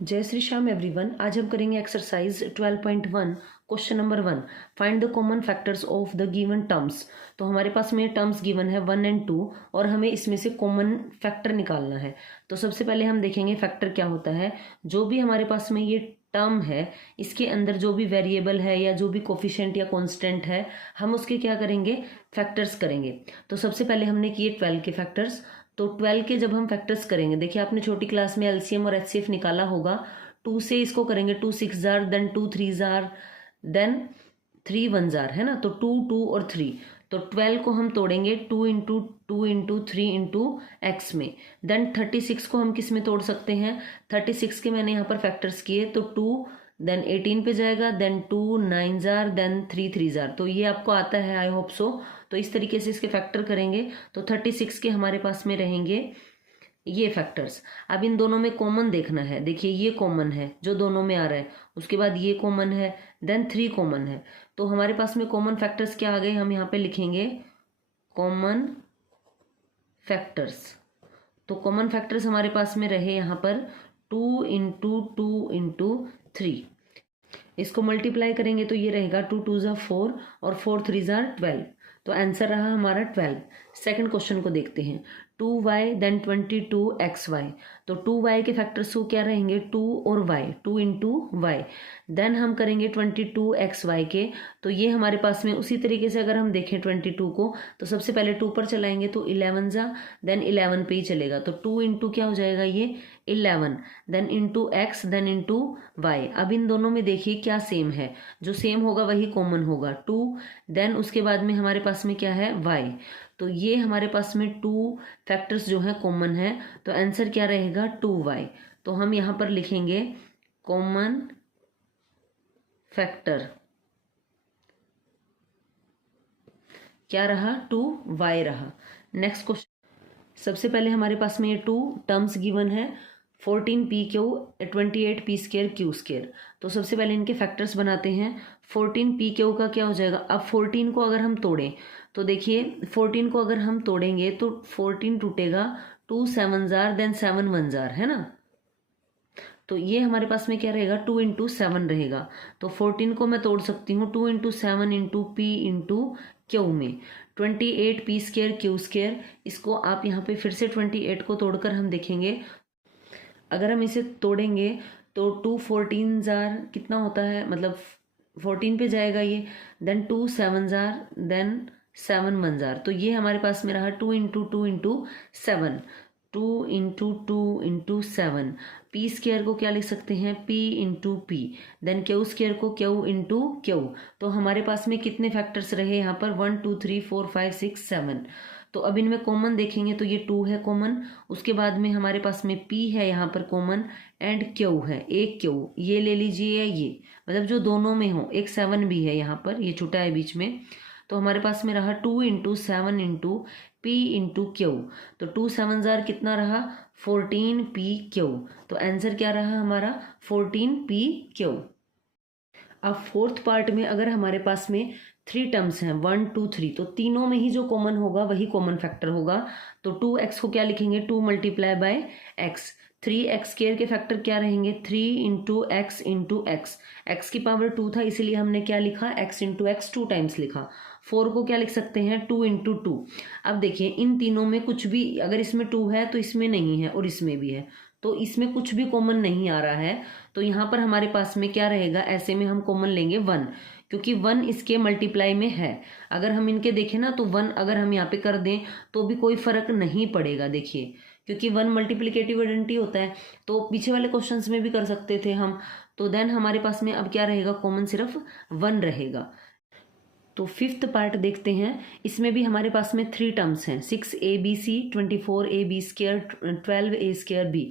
जय श्री श्याम एवरीवन। आज हम करेंगे exercise 12.1 question number 1। Find the common factors of the given terms. तो हमारे पास में टर्म्स गिवन है 1 और 2 और हमें इसमें से कॉमन फैक्टर निकालना है। तो सबसे पहले हम देखेंगे फैक्टर क्या होता है। जो भी हमारे पास में ये टर्म है इसके अंदर जो भी वेरिएबल है या जो भी कोफिशिएंट या कांस्टेंट है हम उसके क्या करेंगे, फैक्टर्स करेंगे। तो सबसे पहले हमने किए 12 के फैक्टर्स। तो 12 के जब हम फैक्टर्स करेंगे, देखिए आपने छोटी क्लास में एलसीएम और एचसीएफ निकाला होगा। 2 से इसको करेंगे 2 6 जार, देन 2 3 जार, देन 3 1 जार, है ना। तो 2 2 और 3। तो 12 को हम तोड़ेंगे 2 इंटू 2 इंटू 3 इंटू एक्स में। देन 36 को हम किस में तोड़ सकते हैं, 36 के मैंने यहाँ पर फैक्टर्स किए तो 2, देन 18 पे जाएगा, देन 2 9 जार, देन 3 3 जार। तो ये आपको आता है, आई होप सो। तो इस तरीके से इसके फैक्टर करेंगे तो 36 के हमारे पास में रहेंगे ये फैक्टर्स। अब इन दोनों में कॉमन देखना है। देखिए ये कॉमन है जो दोनों में आ रहा है, उसके बाद ये कॉमन है, देन 3 कॉमन है। तो हमारे पास में कॉमन फैक्टर्स क्या आ गए, हम यहाँ पे लिखेंगे कॉमन फैक्टर्स। तो कॉमन फैक्टर्स हमारे पास में रहे यहाँ पर 2 इंटू 2 इंटू 3। इसको मल्टीप्लाई करेंगे तो ये रहेगा 2 2 ज़ा 4 और 4 3 ज़ा 12। तो आंसर रहा हमारा 12। सेकंड क्वेश्चन को देखते हैं। 2y then 22xy। तो 2y के फैक्टर्स को क्या रहेंगे, 2 और y, 2 इंटू वाई। देन हम करेंगे 22xy के। तो ये हमारे पास में उसी तरीके से अगर हम देखें 22 को तो सबसे पहले 2 पर चलाएंगे तो 11 जा, देन 11 पे ही चलेगा। तो 2 इंटू क्या हो जाएगा ये 11, then into X, then into Y. अब इन दोनों में देखिए क्या सेम है, जो सेम होगा वही कॉमन होगा 2। देन उसके बाद में हमारे पास में क्या है y। तो ये हमारे पास में 2 फैक्टर्स जो है कॉमन है। तो आंसर क्या रहेगा 2y। तो हम यहाँ पर लिखेंगे कॉमन फैक्टर क्या रहा, 2y रहा। Next question. सबसे पहले हमारे पास में ये 2 टर्म्स गिवन है, 14p क्यू 28p² q²। तो सबसे पहले इनके फैक्टर्स बनाते हैं। 14p का क्या हो जाएगा, अब 14 को अगर हम तोड़ें तो देखिए 14 को अगर हम तोड़ेंगे तो 14 टूटेगा 2 7 जार, देन 7 1 जार, है ना। तो ये हमारे पास में क्या रहेगा 2 इंटू 7 रहेगा। तो 14 को मैं तोड़ सकती हूँ 2 into 7 into P into Q में, 28p² q²। इसको आप यहाँ पे फिर से 28 को तोड़कर हम देखेंगे। अगर हम इसे तोड़ेंगे तो 2 14 जार कितना होता है, मतलब 14 पे जाएगा ये, देन 2 7 जार, देन 7 1 जार। तो ये हमारे पास में रहा 2 into 2 into 7, 2 into 2 into 7। p² को क्या लिख सकते हैं, p into P, then q² को q इंटू क्यू। तो हमारे पास में कितने फैक्टर्स रहे यहाँ पर 1 2 3 4 5 6 7। तो अब इनमें कॉमन देखेंगे तो ये 2 है कॉमन, उसके बाद में हमारे पास में p है यहाँ पर कॉमन, एंड q है, एक q ये ले लीजिए, ये मतलब जो दोनों में हो। एक 7 भी है यहाँ पर, ये छुटा है बीच में। तो हमारे पास में रहा 2 into 7 into P into Q. तो 2 7 जार कितना रहा 14p⁻। तो आंसर क्या रहा हमारा 14p⁻। अब फोर्थ पार्ट में अगर हमारे पास में 3 टर्म्स हैं 1 2 3, तो तीनों में ही जो कॉमन होगा वही कॉमन फैक्टर होगा। तो 2x को क्या लिखेंगे 2 मल्टीप्लाई बाय x। 3x² के फैक्टर क्या रहेंगे 3 into x into x. X की पावर 2 था इसीलिए हमने क्या लिखा x इंटू एक्स 2 टाइम्स लिखा। 4 को क्या लिख सकते हैं 2 इंटू 2। अब देखिए इन तीनों में कुछ भी, अगर इसमें 2 है तो इसमें नहीं है और इसमें भी है, तो इसमें कुछ भी कॉमन नहीं आ रहा है। तो यहाँ पर हमारे पास में क्या रहेगा, ऐसे में हम कॉमन लेंगे 1, क्योंकि 1 इसके मल्टीप्लाई में है। अगर हम इनके देखें ना तो 1 अगर हम यहाँ पे कर दें तो भी कोई फर्क नहीं पड़ेगा, देखिए क्योंकि 1 मल्टीप्लिकेटिव आइडेंटिटी होता है। तो पीछे वाले क्वेश्चंस में भी कर सकते थे हम। तो देन हमारे पास में अब क्या रहेगा, कॉमन सिर्फ 1 रहेगा। तो फिफ्थ पार्ट देखते हैं। इसमें भी हमारे पास में 3 टर्म्स हैं 6abc 24ab², 12a²b।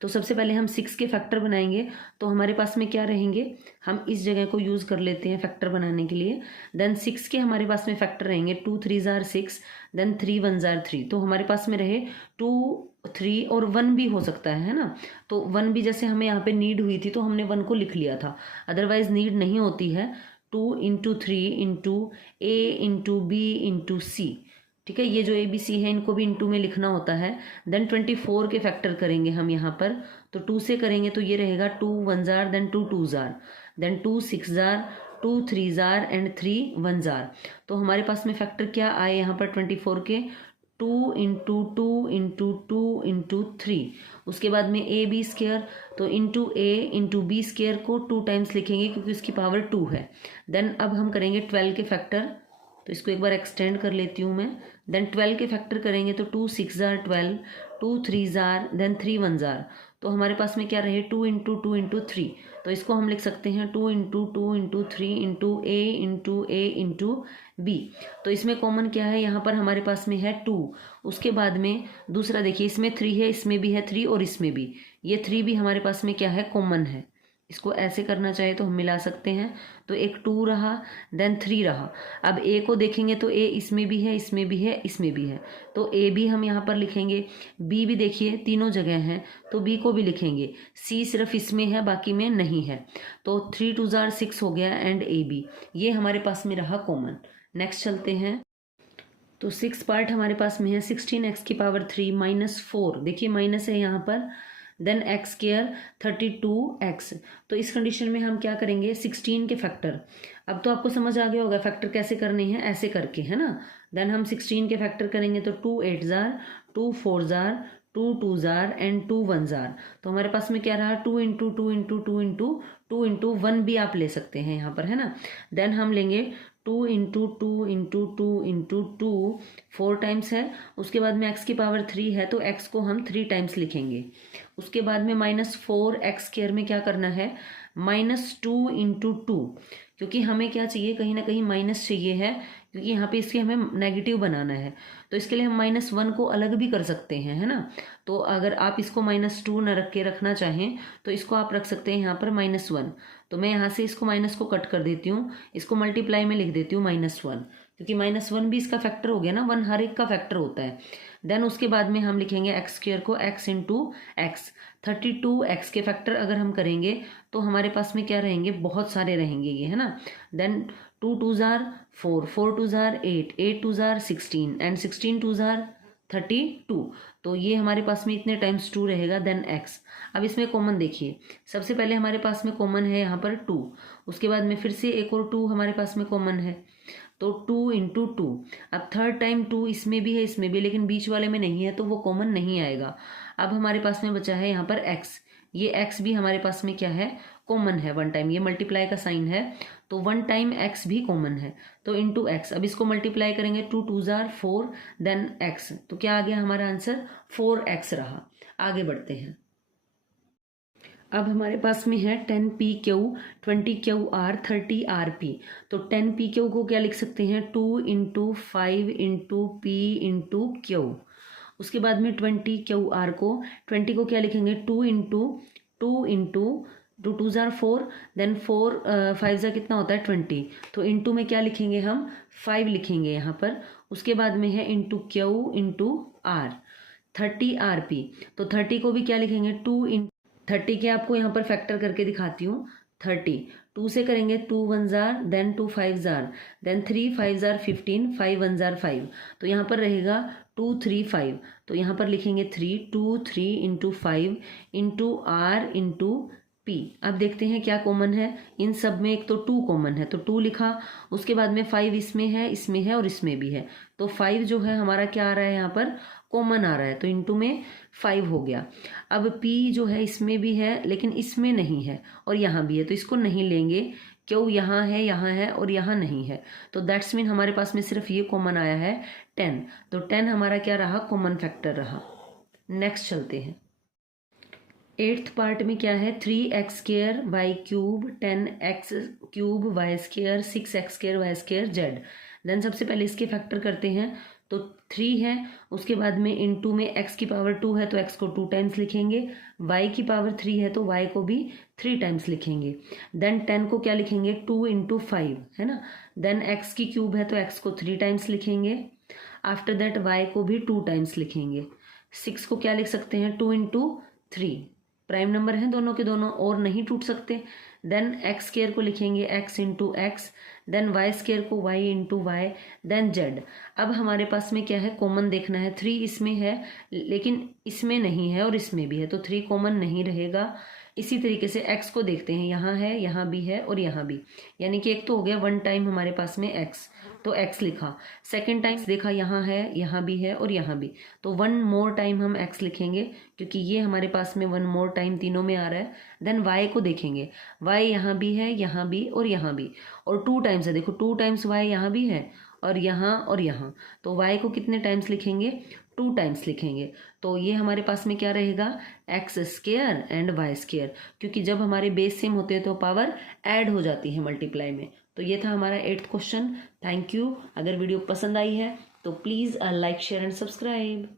तो सबसे पहले हम 6 के फैक्टर बनाएंगे। तो हमारे पास में क्या रहेंगे, हम इस जगह को यूज़ कर लेते हैं फैक्टर बनाने के लिए। देन 6 के हमारे पास में फैक्टर रहेंगे 2 3 जार 6, देन 3 1 जार 3। तो हमारे पास में रहे 2 3 और 1 भी हो सकता है ना। तो 1 भी जैसे हमें यहाँ पे नीड हुई थी तो हमने 1 को लिख लिया था, अदरवाइज नीड नहीं होती है। 2 into 3 into a into b into c, ठीक है, ये जो ए बी सी है इनको भी इंटू में लिखना होता है। देन 24 के फैक्टर करेंगे हम यहाँ पर, तो 2 से करेंगे तो ये रहेगा 2 1 जार, देन 2 2 जार, देन 2 6 जार, 2 3 जार एंड 3 1 जार। तो हमारे पास में फैक्टर क्या आए यहाँ पर 24 के, 2 इंटू 2 इंटू 2 इंटू 3। उसके बाद में ए बी स्क्वायर, तो इंटू ए इंटू बी स्क्वायर को 2 टाइम्स लिखेंगे क्योंकि उसकी पावर 2 है। देन अब हम करेंगे 12 के फैक्टर, तो इसको एक बार एक्सटेंड कर लेती हूँ मैं। देन 12 के फैक्टर करेंगे तो 2 6 जार 12, 2 3 जार, देन 3 1 जार। तो हमारे पास में क्या रहे 2 इंटू 2 इंटू 3, तो इसको हम लिख सकते हैं 2 इंटू 2 इंटू 3 इंटू ए इंटू बी। तो इसमें कॉमन क्या है, यहाँ पर हमारे पास में है 2। उसके बाद में दूसरा देखिए, इसमें 3 है, इसमें भी है 3 और इसमें भी, ये 3 भी हमारे पास में क्या है, कॉमन है। इसको ऐसे करना चाहे तो हम मिला सकते हैं, तो एक 2 रहा, देन 3 रहा। अब ए को देखेंगे तो ए इसमें भी है, इसमें भी है, इसमें भी है, तो ए भी हम यहाँ पर लिखेंगे। बी भी देखिए तीनों जगह हैं, तो बी को भी लिखेंगे। सी सिर्फ इसमें है, बाकी में नहीं है, तो 3 2 जार 6 हो गया एंड ए बी, ये हमारे पास में रहा कॉमन। नेक्स्ट चलते हैं, तो 6 पार्ट हमारे पास में है 16x की पावर 3 माइनस 4, देखिए माइनस है यहाँ पर, देन एक्स स्क्वायर 32x। तो इस कंडीशन में हम क्या करेंगे, 16 के फैक्टर। अब तो आपको समझ आ गया होगा फैक्टर कैसे करने हैं, ऐसे करके, है ना। देन हम 16 के फैक्टर करेंगे तो 2 8 जार, 2 4 जार, 2 2 जार एंड 2 1 जार। तो हमारे पास में क्या रहा, 2 इंटू 2 इंटू 2 इंटू 2 इंटू 1 भी आप ले सकते हैं यहाँ पर, है ना। देन हम लेंगे 2 इंटू 2 इंटू 2 इंटू 2, 4 टाइम्स है। उसके बाद में एक्स की पावर 3 है, तो एक्स को हम 3 टाइम्स लिखेंगे। उसके बाद में -4x स्क्वायर में क्या करना है, -2 इंटू 2, क्योंकि हमें क्या चाहिए, कहीं ना कहीं माइनस चाहिए है, क्योंकि यहाँ पे इसके हमें नेगेटिव बनाना है। तो इसके लिए हम -1 को अलग भी कर सकते हैं, है ना। तो अगर आप इसको -2 न रख के रखना चाहें तो इसको आप रख सकते हैं यहाँ पर -1। तो मैं यहाँ से इसको माइनस को कट कर देती हूँ, इसको मल्टीप्लाई में लिख देती हूँ -1, क्योंकि -1 भी इसका फैक्टर हो गया ना, 1 हर एक का फैक्टर होता है। देन उसके बाद में हम लिखेंगे एक्स स्क्वायर को x इंटू एक्स। 32x के फैक्टर अगर हम करेंगे तो हमारे पास में क्या रहेंगे, बहुत सारे रहेंगे ये, है ना। देन 2 2 जार 4, 4 2 जार 8, 8 2 जार 16 एंड 16 2 जार 32। तो ये हमारे पास में इतने टाइम्स 2 रहेगा, देन x। अब इसमें कॉमन देखिए, सबसे पहले हमारे पास में कॉमन है यहाँ पर 2, उसके बाद में फिर से एक और 2 हमारे पास में कॉमन है, तो 2 इंटू 2। अब थर्ड टाइम 2 इसमें भी है, इसमें भी, लेकिन बीच वाले में नहीं है तो वो कॉमन नहीं आएगा। अब हमारे पास में बचा है यहाँ पर x, ये x भी हमारे पास में क्या है, कॉमन है 1 टाइम, ये मल्टीप्लाई का साइन है, तो 1 टाइम x भी कॉमन है, तो इंटू x। अब इसको मल्टीप्लाई करेंगे, 2 2 जार 4, देन x, तो क्या आ गया हमारा आंसर, 4x रहा। आगे बढ़ते हैं, अब हमारे पास में है 10pq, 20qr, 30rp। तो 10pq को क्या लिख सकते हैं, 2 into 5 into p into q। उसके बाद में 20qr को, 20 को क्या लिखेंगे, 2 इंटू 2 इंटू 2 2 जार 4, देन 4 5 जार कितना होता है 20, तो इंटू में क्या लिखेंगे हम, 5 लिखेंगे यहाँ पर। उसके बाद में है into q into r, 30rp। तो 30 को भी क्या लिखेंगे, 2 इंटू 30 के आपको यहाँ पर फैक्टर करके दिखाती हूँ। 30 2 से करेंगे, 2 1 जार, देन 2 5 जार, देन 3 5 जार 15, 5 1 जार 5। तो यहाँ पर रहेगा 2 3 5, तो यहाँ पर लिखेंगे 3, 2 3 into 5 into R into P. अब देखते हैं क्या कॉमन है इन सब में, एक तो 2 कॉमन है तो 2 लिखा, उसके बाद में 5 इसमें है और इसमें भी है, तो 5 जो है हमारा क्या आ रहा है यहाँ पर, कॉमन आ रहा है, तो इंटू में 5 हो गया। अब p जो है इसमें भी है लेकिन इसमें नहीं है और यहाँ भी है, तो इसको नहीं लेंगे, क्यों, यहाँ है और यहाँ नहीं है, तो दैट्स मीन हमारे पास में सिर्फ ये कॉमन आया है 10, तो 10 हमारा क्या रहा, कॉमन फैक्टर रहा। नेक्स्ट चलते हैं, 8th पार्ट में क्या है, 3x square Y cube, 10x cube Y square, 6x square Y square Z. Then सबसे पहले इसके फैक्टर करते हैं, तो 3 है, उसके बाद में इनटू में x की पावर 2 है तो x को 2 टाइम्स लिखेंगे, y की पावर 3 है तो y को भी 3 टाइम्स लिखेंगे। देन 10 को क्या लिखेंगे, 2 इंटू 5, है ना। देन x की क्यूब है तो x को 3 टाइम्स लिखेंगे। आफ्टर दैट y को भी 2 टाइम्स लिखेंगे। 6 को क्या लिख सकते हैं, 2 इंटू 3, प्राइम नंबर हैं दोनों के दोनों और नहीं टूट सकते। देन एक्स स्क्वायर को लिखेंगे x into X, then Y square को y into Y, then z। अब हमारे पास में क्या है, कॉमन देखना है। 3 इसमें है लेकिन इसमें नहीं है और इसमें भी है, तो 3 कॉमन नहीं रहेगा। इसी तरीके से x को देखते हैं, यहाँ है, यहाँ भी है और यहाँ भी, यानी कि एक तो हो गया 1 टाइम हमारे पास में x, तो x लिखा। सेकेंड टाइम देखा, यहाँ है, यहाँ भी है और यहाँ भी, तो 1 मोर टाइम हम x लिखेंगे क्योंकि ये हमारे पास में 1 मोर टाइम तीनों में आ रहा है। देन y को देखेंगे, y यहाँ भी है, यहाँ भी और यहाँ भी, और 2 टाइम्स है, देखो 2 टाइम्स y यहाँ भी है और यहाँ, तो y को कितने टाइम्स लिखेंगे, 2 टाइम्स लिखेंगे। तो ये हमारे पास में क्या रहेगा, X square and Y square, क्योंकि जब हमारे बेस सेम होते हैं तो पावर ऐड हो जाती है मल्टीप्लाई में। तो ये था हमारा 8th क्वेश्चन। Thank you. अगर वीडियो पसंद आई है तो please like share and subscribe.